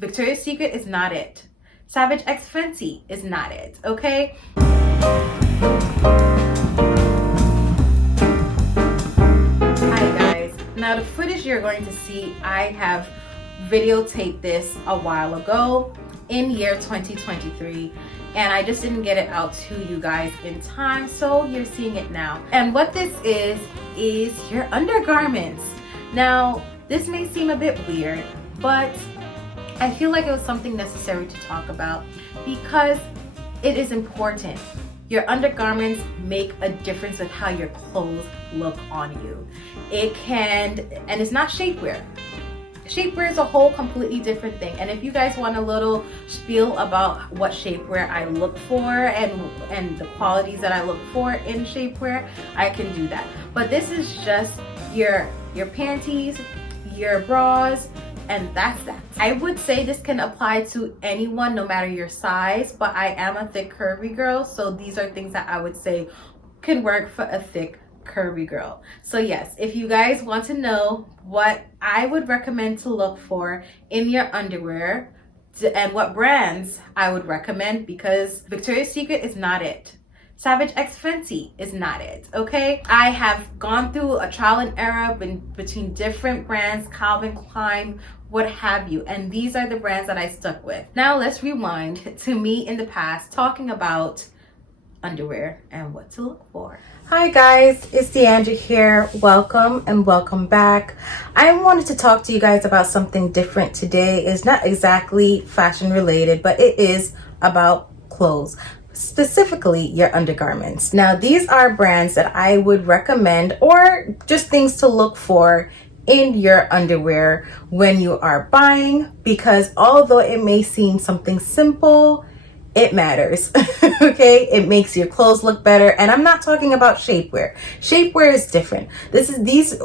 Victoria's Secret is not it. Savage X Fenty is not it, okay? Hi guys. Now the footage you're going to see, I have videotaped this a while ago in year 2023, and I just didn't get it out to you guys in time, so you're seeing it now. And what this is your undergarments. Now, this may seem a bit weird, but I feel like it was something necessary to talk about because it is important. Your undergarments make a difference with how your clothes look on you. It can, and it's not shapewear. Shapewear is a whole completely different thing. And if you guys want a little spiel about what shapewear I look for and the qualities that I look for in shapewear, I can do that. But this is just your panties, your bras, and that's that. I would say this can apply to anyone, no matter your size, but I am a thick curvy girl, so these are things that I would say can work for a thick curvy girl. So yes, if you guys want to know what I would recommend to look for in your underwear and what brands I would recommend, because Victoria's Secret is not it. Savage X Fenty is not it, okay? I have gone through a trial and error between different brands, Calvin Klein, what have you, and these are the brands that I stuck with. Now let's rewind to me in the past talking about underwear and what to look for. Hi guys, it's Deandra here. Welcome and welcome back. I wanted to talk to you guys about something different today. It's not exactly fashion related, but it is about clothes, specifically your undergarments. Now these are brands that I would recommend, or just things to look for in your underwear when you are buying, because although it may seem something simple, it matters. Okay, it makes your clothes look better. And I'm not talking about shapewear. Shapewear is different.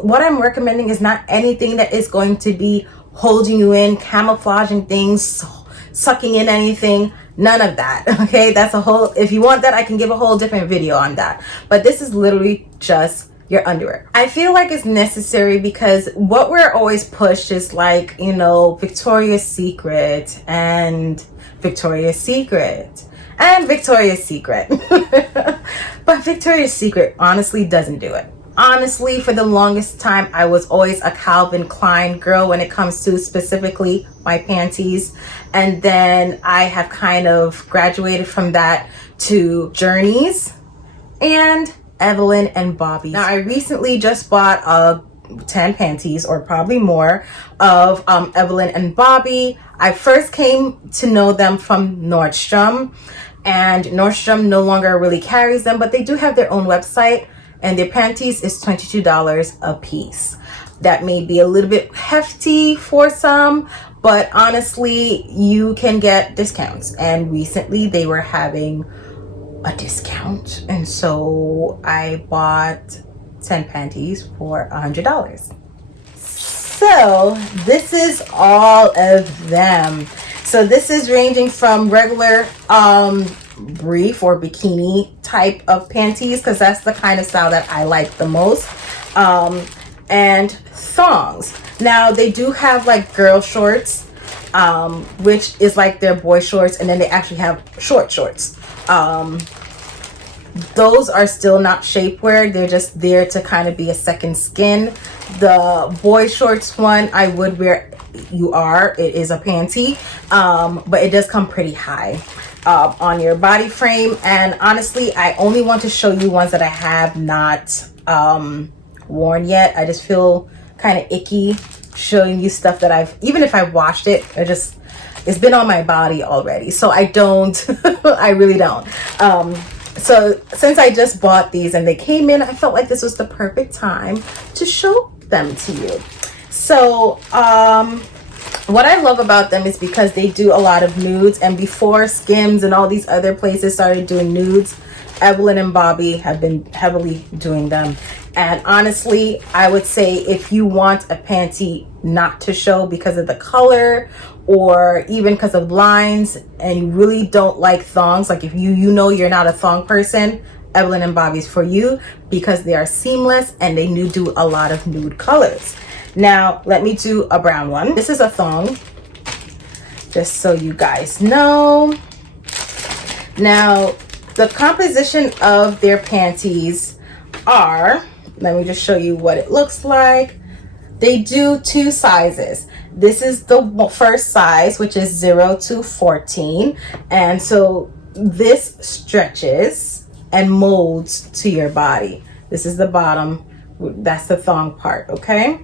What I'm recommending is not anything that is going to be holding you in, camouflaging things, sucking in anything. None of that. Okay, that's a whole, if you want that, I can give a whole different video on that. But this is literally just your underwear. I feel like it's necessary because what we're always pushed is like, you know, Victoria's Secret and Victoria's Secret and Victoria's Secret. But Victoria's Secret honestly doesn't do it. Honestly, for the longest time, I was always a Calvin Klein girl when it comes to specifically my panties. And then I have kind of graduated from that to Journeys and Evelyn and Bobby. Now, I recently just bought 10 panties, or probably more, of Evelyn and Bobby. I first came to know them from Nordstrom, and Nordstrom no longer really carries them, but they do have their own website, and their panties is $22 a piece. That may be a little bit hefty for some, but honestly, you can get discounts, and recently they were having a discount, and so I bought 10 panties for $100. So this is all of them. So this is ranging from regular brief or bikini type of panties, because that's the kind of style that I like the most, and thongs. Now they do have like girl shorts, which is like their boy shorts, and then they actually have short shorts. Those are still not shapewear. They're just there to kind of be a second skin. The boy shorts one I would wear. It is a panty, but it does come pretty high on your body frame. And honestly, I only want to show you ones that I have not worn yet. I just feel kind of icky showing you stuff that even if I washed it, it's been on my body already. So I don't, I really don't. So since I just bought these and they came in, I felt like this was the perfect time to show them to you. So what I love about them is because they do a lot of nudes, and before Skims and all these other places started doing nudes, Evelyn and Bobby have been heavily doing them. And honestly, I would say if you want a panty not to show because of the color or even because of lines, and you really don't like thongs, like if you know you're not a thong person, Evelyn and Bobby's for you, because they are seamless and they do a lot of nude colors. Now let me do a brown one. This is a thong, just so you guys know. Now, the composition of their panties are, let me just show you what it looks like. They do 2 sizes. This is the first size, which is 0 to 14. And so this stretches and molds to your body. This is the bottom. That's the thong part, okay?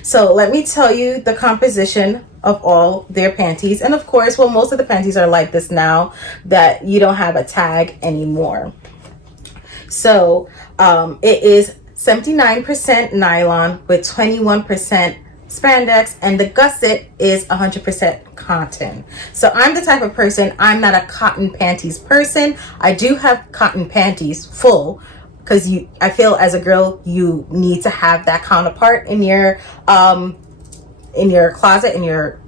So let me tell you the composition of all their panties. And of course, well, most of the panties are like this now that you don't have a tag anymore. So it is 79% nylon with 21% spandex, and the gusset is 100% cotton. So I'm the type of person, I'm not a cotton panties person. I do have cotton panties full, because I feel as a girl you need to have that counterpart in your closet, in your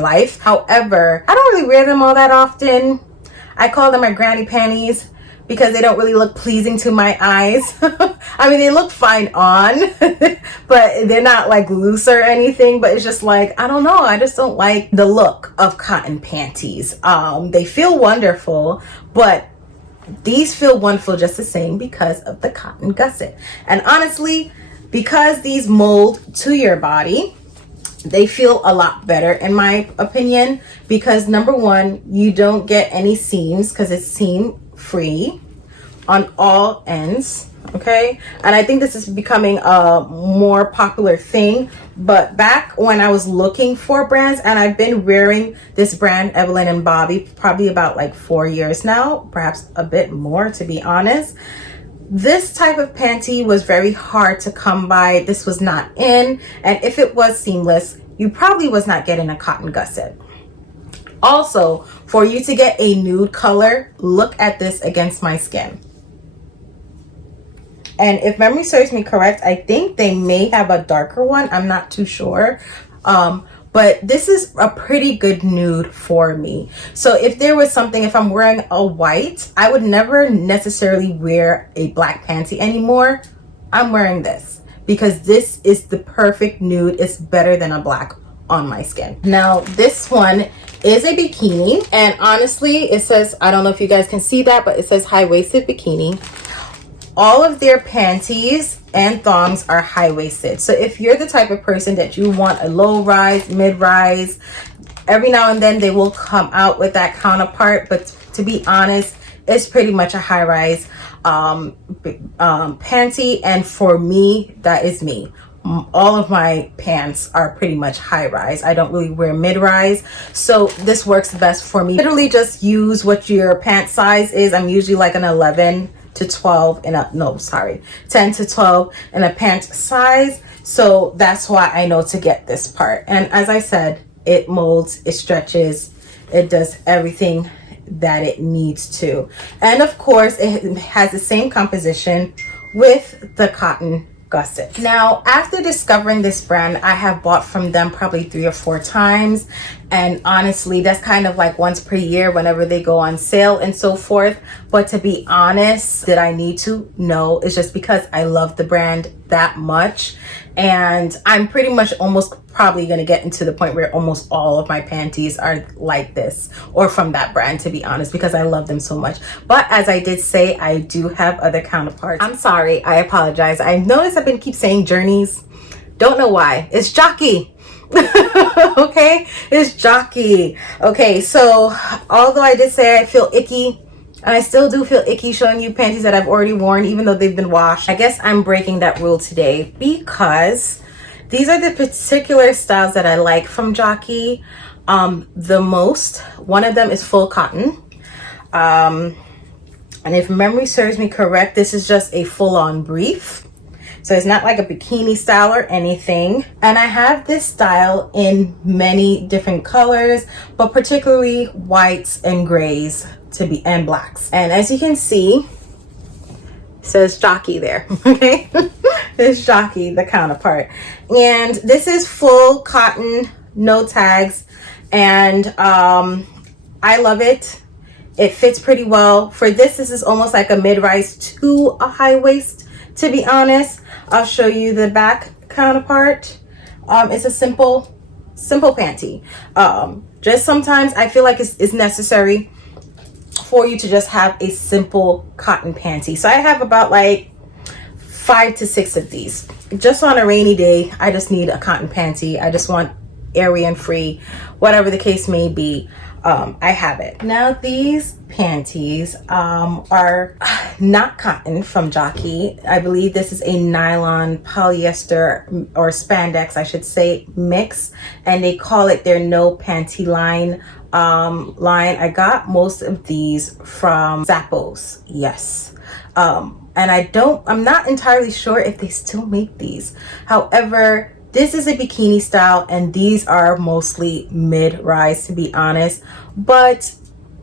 life. However, I don't really wear them all that often. I call them my granny panties because they don't really look pleasing to my eyes. I mean, they look fine on, but they're not like loose or anything. But it's just like, I don't know, I just don't like the look of cotton panties. They feel wonderful, but these feel wonderful just the same because of the cotton gusset. And honestly, because these mold to your body, they feel a lot better in my opinion, because number one, you don't get any seams because it's seam free on all ends, okay? And I think this is becoming a more popular thing. But back when I was looking for brands, and I've been wearing this brand Evelyn& Bobby probably about like 4 years now, perhaps a bit more to be honest. This type of panty was very hard to come by. This was not in, and if it was seamless, you probably was not getting a cotton gusset. Also, for you to get a nude color, look at this against my skin. And if memory serves me correct, I think they may have a darker one. I'm not too sure. But this is a pretty good nude for me. So if there was something, if I'm wearing a white, I would never necessarily wear a black panty anymore. I'm wearing this because this is the perfect nude. It's better than a black on my skin. Now, this one is a bikini. And honestly, it says, I don't know if you guys can see that, but it says high-waisted bikini. All of their panties and thongs are high-waisted. So if you're the type of person that you want a low rise, mid rise, every now and then they will come out with that counterpart. But to be honest, it's pretty much a high rise panty. And for me, that is me. All of my pants are pretty much high rise. I don't really wear mid rise, so this works best for me. Literally just use what your pant size is. I'm usually like an 11 to 12 in a, no, sorry, 10 to 12 in a pant size. So that's why I know to get this part. And as I said, it molds, it stretches, it does everything that it needs to. And of course, it has the same composition with the cotton gusset. Now, after discovering this brand, I have bought from them probably 3 or 4 times. And honestly, that's kind of like once per year whenever they go on sale and so forth. But to be honest, did I need to? No, it's just because I love the brand that much. And I'm pretty much almost probably going to get into the point where almost all of my panties are like this or from that brand, to be honest, because I love them so much. But as I did say, I do have other counterparts. I'm sorry, I apologize. I noticed I've been keep saying Journeys. Don't know why. It's Jockey. Okay, it's Jockey. Okay, so although I did say I feel icky, and I still do feel icky showing you panties that I've already worn, even though they've been washed, I guess I'm breaking that rule today because these are the particular styles that I like from Jockey the most. One of them is full cotton. And if memory serves me correct, this is just a full-on brief. So it's not like a bikini style or anything. And I have this style in many different colors, but particularly whites and grays and blacks. And as you can see, it says Jockey there, okay? It's Jockey, the counterpart. And this is full cotton, no tags. And I love it. It fits pretty well. For this is almost like a mid-rise to a high waist, to be honest. I'll show you the back counterpart. It's a simple panty. Just sometimes I feel like it's necessary for you to just have a simple cotton panty. So I have about like 5 to 6 of these. Just on a rainy day, I just need a cotton panty. I just want airy and free, whatever the case may be. I have it. Now these panties are not cotton from Jockey. I believe this is a nylon polyester or spandex, I should say, mix, and they call it their no panty line. I got most of these from Zappos. Yes. And I'm not entirely sure if they still make these. However, this is a bikini style, and these are mostly mid-rise, to be honest, but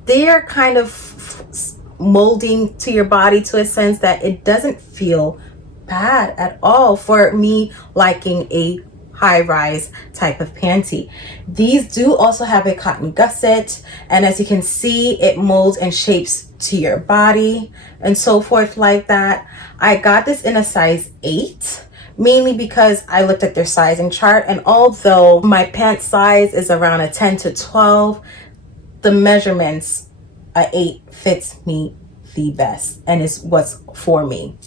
they're kind of molding to your body to a sense that it doesn't feel bad at all for me liking a high-rise type of panty. These do also have a cotton gusset, and as you can see, it molds and shapes to your body and so forth like that. I got this in a size 8. Mainly because I looked at their sizing chart, and although my pant size is around a 10 to 12, the measurements, a 8 fits me the best and is what's for me.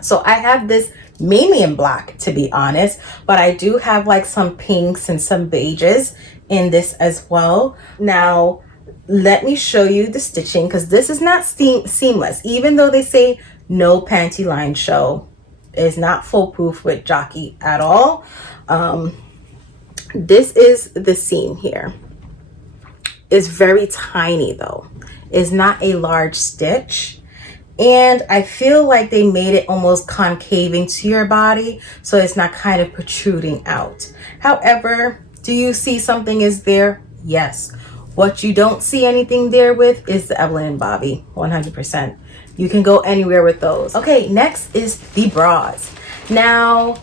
So I have this mainly in black, to be honest, but I do have like some pinks and some beiges in this as well. Now, let me show you the stitching, because this is not seamless, even though they say no panty line show. Is not foolproof with Jockey at all. This is the seam here. It's very tiny though. It's not a large stitch, and I feel like they made it almost concaving to your body, so it's not kind of protruding out. However, do you see something is there? Yes. What you don't see anything there with is the Evelyn & Bobby, 100%. You can go anywhere with those. Okay, next is the bras. Now,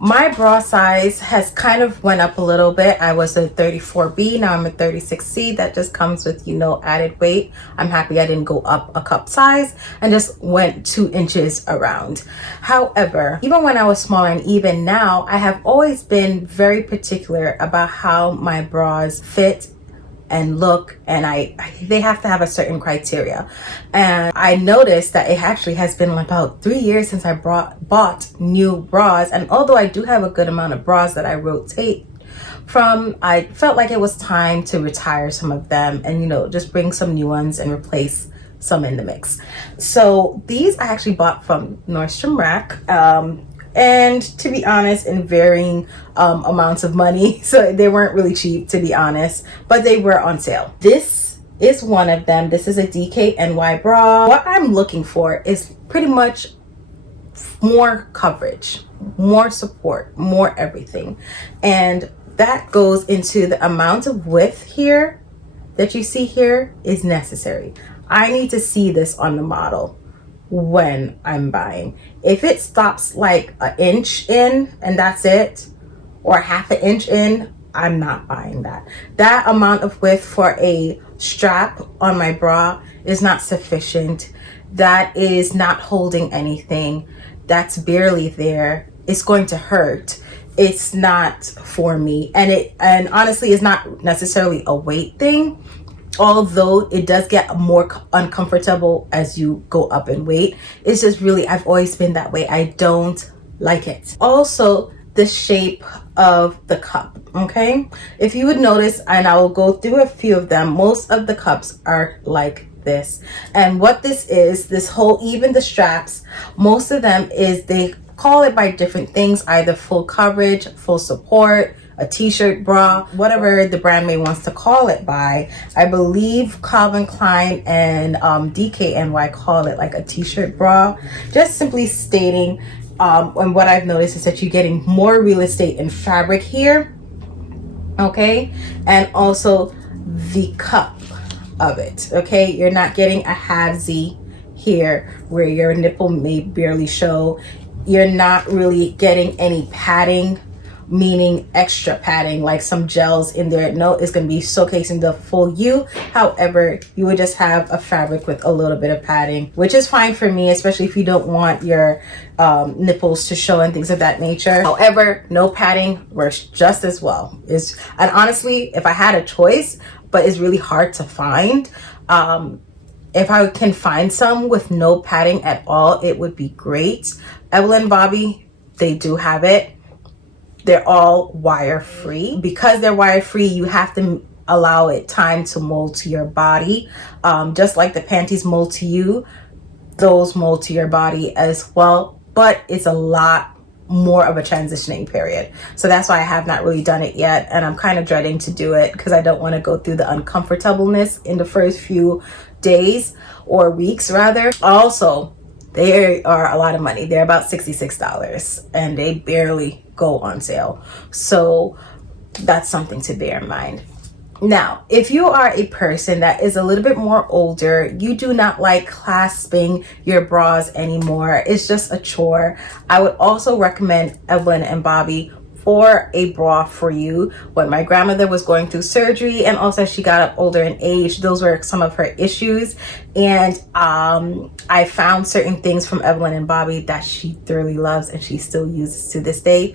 my bra size has kind of went up a little bit. I was a 34B, now I'm a 36C. That just comes with, added weight. I'm happy I didn't go up a cup size and just went 2 inches around. However, even when I was smaller and even now, I have always been very particular about how my bras fit and look, and they have to have a certain criteria. And I noticed that it actually has been about 3 years since I bought new bras, and although I do have a good amount of bras that I rotate from, I felt like it was time to retire some of them and just bring some new ones and replace some in the mix. So these I actually bought from Nordstrom Rack, and to be honest, in varying amounts of money, so they weren't really cheap, to be honest, but they were on sale. This is one of them. This is a DKNY bra. What I'm looking for is pretty much more coverage, more support, more everything, and that goes into the amount of width here that you see here is necessary. I need to see this on the model when I'm buying. If it stops like an inch in and that's it, or half an inch in, I'm not buying that. That amount of width for a strap on my bra is not sufficient. That is not holding anything. That's barely there. It's going to hurt. It's not for me, and honestly, it's not necessarily a weight thing. Although it does get more uncomfortable as you go up in weight. It's just really, I've always been that way. I don't like it. Also, the shape of the cup, okay? If you would notice, and I will go through a few of them, most of the cups are like this. And what this is, this whole, even the straps, most of them is, they call it by different things, either full coverage, full support, a t-shirt bra, whatever the brand may wants to call it by. I believe Calvin Klein and DKNY call it like a t-shirt bra, just simply stating, and what I've noticed is that you're getting more real estate in fabric here, okay? And also the cup of it, okay? You're not getting a halvesy here where your nipple may barely show. You're not really getting any padding meaning extra padding, like some gels in there. No, it's going to be showcasing the full you. However, you would just have a fabric with a little bit of padding, which is fine for me, especially if you don't want your nipples to show and things of that nature. However, no padding works just as well. And honestly, if I had a choice, but it's really hard to find, if I can find some with no padding at all, it would be great. Evelyn Bobby, they do have it. They're all wire free. Because they're wire free, you have to allow it time to mold to your body. Just like the panties mold to you, those mold to your body as well. But it's a lot more of a transitioning period. So that's why I have not really done it yet. And I'm kind of dreading to do it because I don't want to go through the uncomfortableness in the first few days or weeks rather. Also, they are a lot of money. They're about $66 and they barely go on sale. So that's something to bear in mind. Now, if you are a person that is a little bit more older, you do not like clasping your bras anymore, it's just a chore, I would also recommend Evelyn and Bobby for a bra for you. When my grandmother was going through surgery and also as she got up older in age, those were some of her issues. And I found certain things from Evelyn and Bobby that she thoroughly loves and she still uses to this day.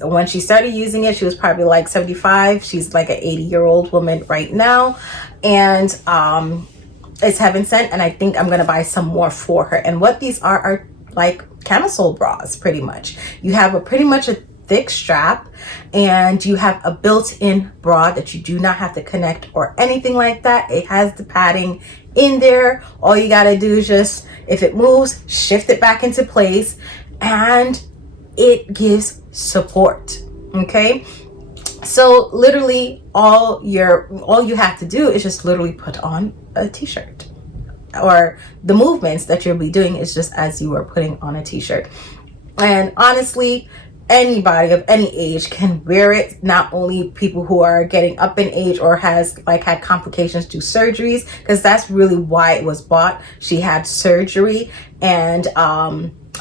When she started using it, she was probably like 75. She's like an 80-year-old woman right now. And it's heaven sent. And I think I'm going to buy some more for her. And what these are like camisole bras, pretty much. You have pretty much a thick strap and you have a built-in bra that you do not have to connect or anything like that. It has the padding in there. All you got to do is just, if it moves, shift it back into place and it gives support. Okay, so literally all you have to do is just literally put on a t-shirt, or the movements that you'll be doing is just as you are putting on a t-shirt. And honestly, anybody of any age can wear it, not only people who are getting up in age or has like had complications due surgeries, because that's really why it was bought. She had surgery, and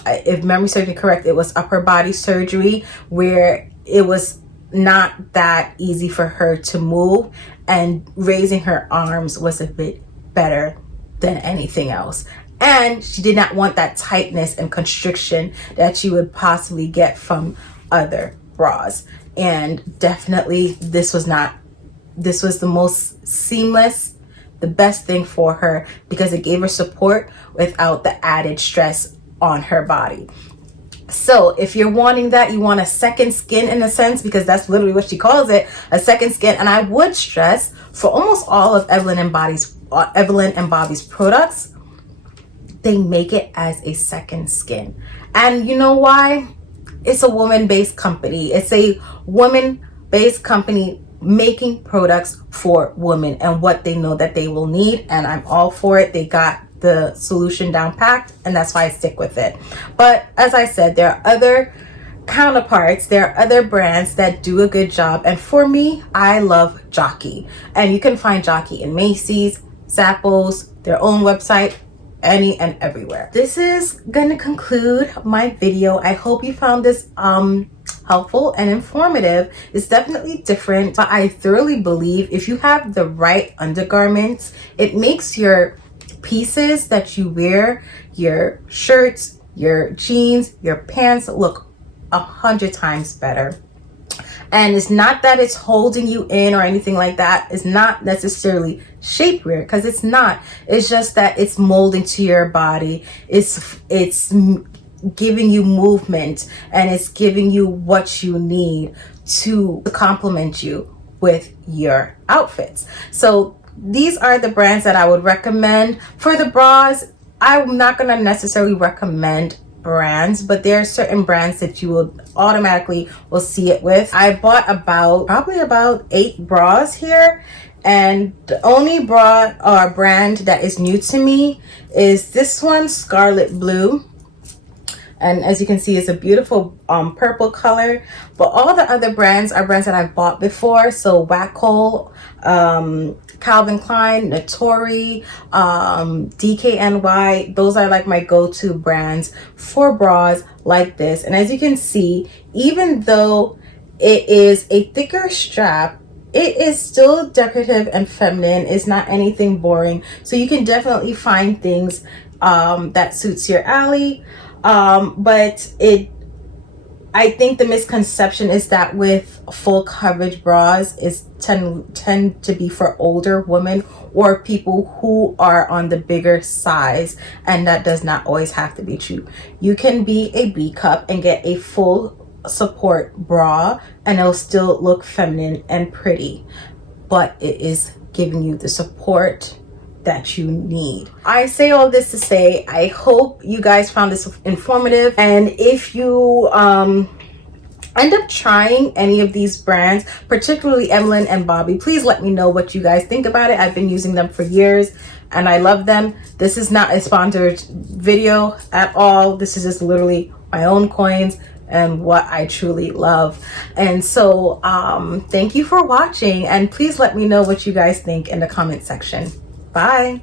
if memory serves me correct, it was upper body surgery where it was not that easy for her to move, and raising her arms was a bit better than anything else. And she did not want that tightness and constriction that you would possibly get from other bras. And definitely this was the most seamless, the best thing for her, because it gave her support without the added stress on her body. So if you're wanting that, you want a second skin in a sense, because that's literally what she calls it, a second skin. And I would stress, for almost all of Evelyn and Bobby's products, they make it as a second skin. And you know why? It's a woman-based company. It's a woman-based company making products for women and what they know that they will need. And I'm all for it. They got the solution down packed, and that's why I stick with it. But as I said, there are other counterparts, there are other brands that do a good job. And for me, I love Jockey. And you can find Jockey in Macy's, Zappos, their own website, any and everywhere. This is gonna conclude my video. I hope you found this helpful and informative. It's definitely different, but I thoroughly believe if you have the right undergarments, it makes your pieces that you wear, your shirts, your jeans, your pants, look 100 times better. And it's not that it's holding you in or anything like that. It's not necessarily shapewear, because it's not. It's just that it's molding to your body. It's giving you movement, and it's giving you what you need to complement you with your outfits. So these are the brands that I would recommend. For the bras, I'm not going to necessarily recommend brands, but there are certain brands that you will automatically see it with. I bought probably about 8 bras here, and the only bra or brand that is new to me is this one, Scarlet Blue. And as you can see, it's a beautiful purple color. But all the other brands are brands that I've bought before. So Wacol, Calvin Klein, Natori, DKNY. Those are like my go-to brands for bras like this. And as you can see, even though it is a thicker strap, it is still decorative and feminine. It's not anything boring. So you can definitely find things that suits your alley. But I think the misconception is that with full coverage bras is tend to be for older women or people who are on the bigger size, and that does not always have to be true. You can be a B cup and get a full support bra and it'll still look feminine and pretty, but it is giving you the support that you need. I say all this to say I hope you guys found this informative, and if you end up trying any of these brands, particularly Evelyn and Bobby, please let me know what you guys think about it. I've been using them for years and I love them. This is not a sponsored video at all. This is just literally my own coins and what I truly love. And so thank you for watching, and please let me know what you guys think in the comment section. Bye.